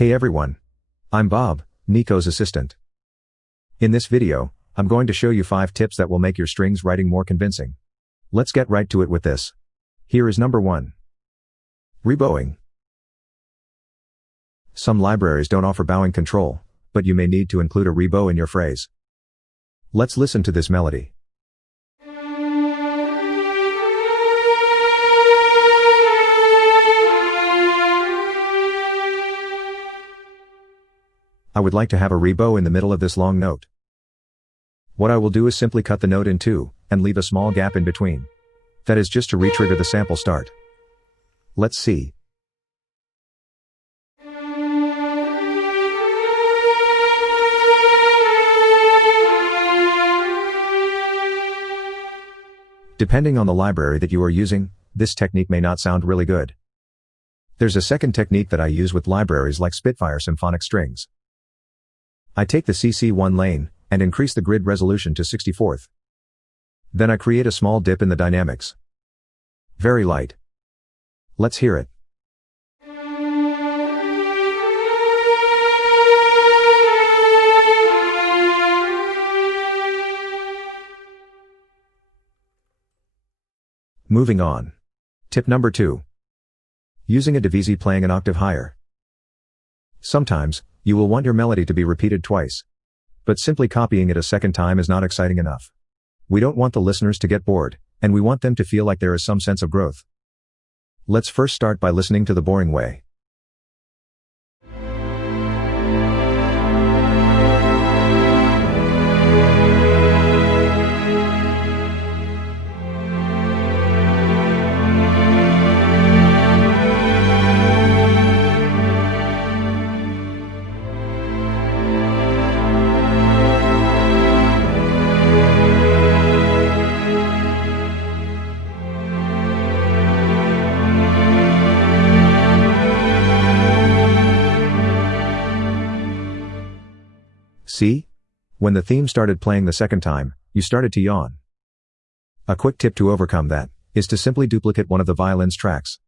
Hey everyone. I'm Bob, Nico's assistant. In this video, I'm going to show you 5 tips that will make your strings writing more convincing. Let's get right to it with this. Here is number 1. Rebowing. Some libraries don't offer bowing control, but you may need to include a rebow in your phrase. Let's listen to this melody. I would like to have a rebow in the middle of this long note. What I will do is simply cut the note in two, and leave a small gap in between. That is just to re-trigger the sample start. Let's see. Depending on the library that you are using, this technique may not sound really good. There's a second technique that I use with libraries like Spitfire symphonic strings. I take the CC1 lane, and increase the grid resolution to 64th. Then I create a small dip in the dynamics. Very light. Let's hear it. Moving on. Tip number 2. Using a divisi playing an octave higher. Sometimes, you will want your melody to be repeated twice. But simply copying it a second time is not exciting enough. We don't want the listeners to get bored, and we want them to feel like there is some sense of growth. Let's first start by listening to the boring way. See? When the theme started playing the second time, you started to yawn. A quick tip to overcome that is to simply duplicate one of the violin's tracks.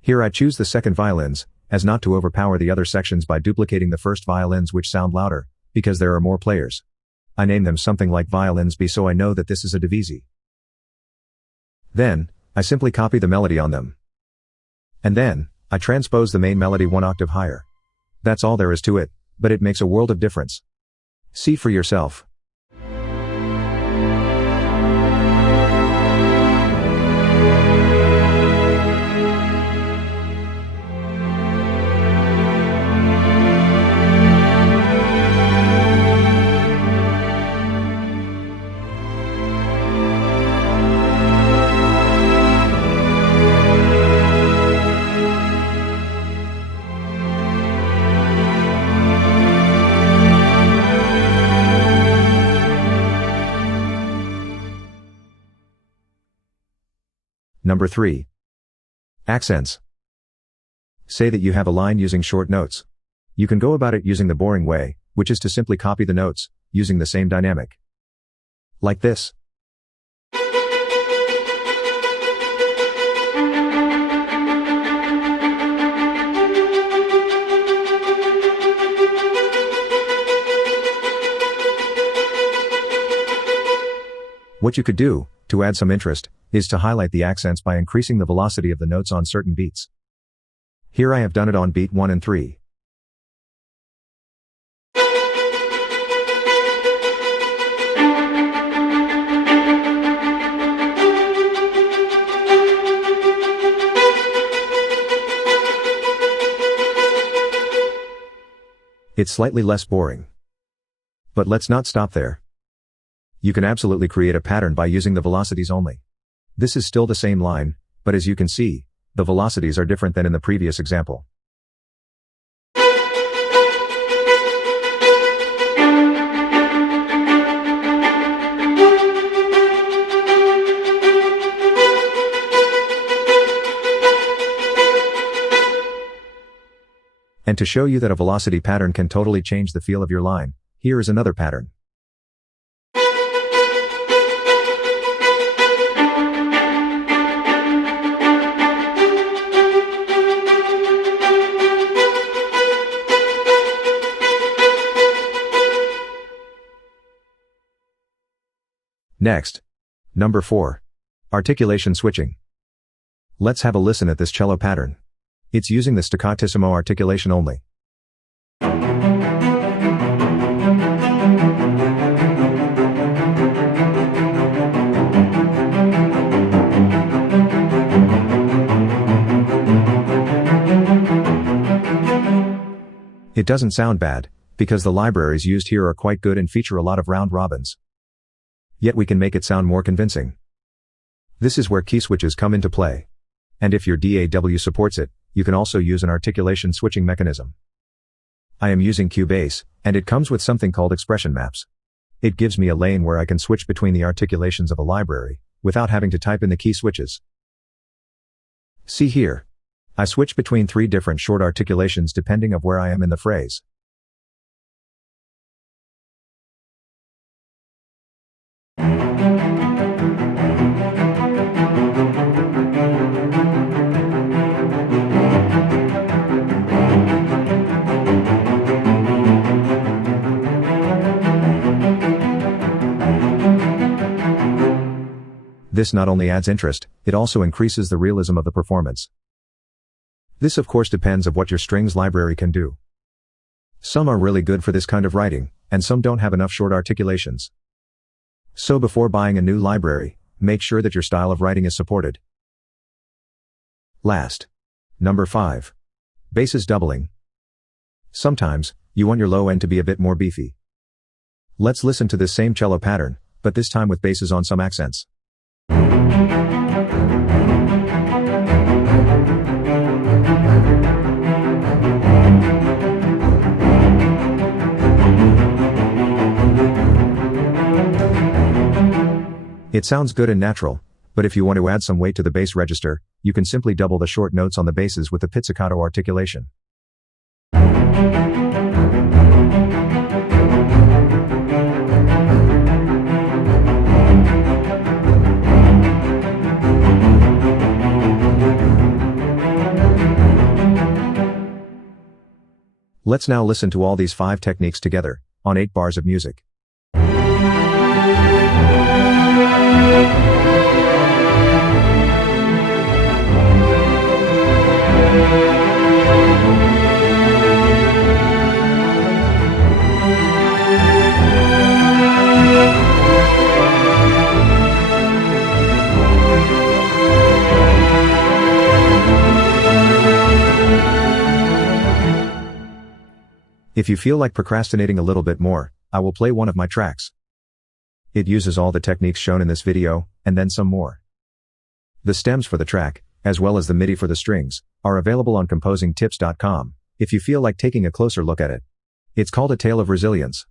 Here I choose the second violins, as not to overpower the other sections by duplicating the first violins which sound louder, because there are more players. I name them something like violins B so I know that this is a divisi. Then, I simply copy the melody on them. And then, I transpose the main melody 1 octave higher. That's all there is to it, but it makes a world of difference. See for yourself. Number 3. Accents. Say that you have a line using short notes. You can go about it using the boring way, which is to simply copy the notes, using the same dynamic. Like this. What you could do, to add some interest, is to highlight the accents by increasing the velocity of the notes on certain beats. Here I have done it on beat 1 and 3. It's slightly less boring. But let's not stop there. You can absolutely create a pattern by using the velocities only. This is still the same line, but as you can see, the velocities are different than in the previous example. And to show you that a velocity pattern can totally change the feel of your line, here is another pattern. Next. Number 4. Articulation switching. Let's have a listen at this cello pattern. It's using the staccatissimo articulation only. It doesn't sound bad, because the libraries used here are quite good and feature a lot of round robins. Yet we can make it sound more convincing. This is where key switches come into play. And if your DAW supports it, you can also use an articulation switching mechanism. I am using Cubase, and it comes with something called expression maps. It gives me a lane where I can switch between the articulations of a library, without having to type in the key switches. See here. I switch between 3 different short articulations depending of where I am in the phrase. This not only adds interest, it also increases the realism of the performance. This of course depends of what your strings library can do. Some are really good for this kind of writing, and some don't have enough short articulations. So before buying a new library, make sure that your style of writing is supported. Last. Number 5. Basses doubling. Sometimes, you want your low end to be a bit more beefy. Let's listen to this same cello pattern, but this time with basses on some accents. It sounds good and natural, but if you want to add some weight to the bass register, you can simply double the short notes on the basses with the pizzicato articulation. Let's now listen to all these 5 techniques together, on 8 bars of music. If you feel like procrastinating a little bit more, I will play one of my tracks. It uses all the techniques shown in this video, and then some more. The stems for the track, as well as the MIDI for the strings, are available on composingtips.com, if you feel like taking a closer look at it. It's called A Tale of Resilience.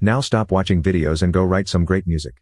Now stop watching videos and go write some great music.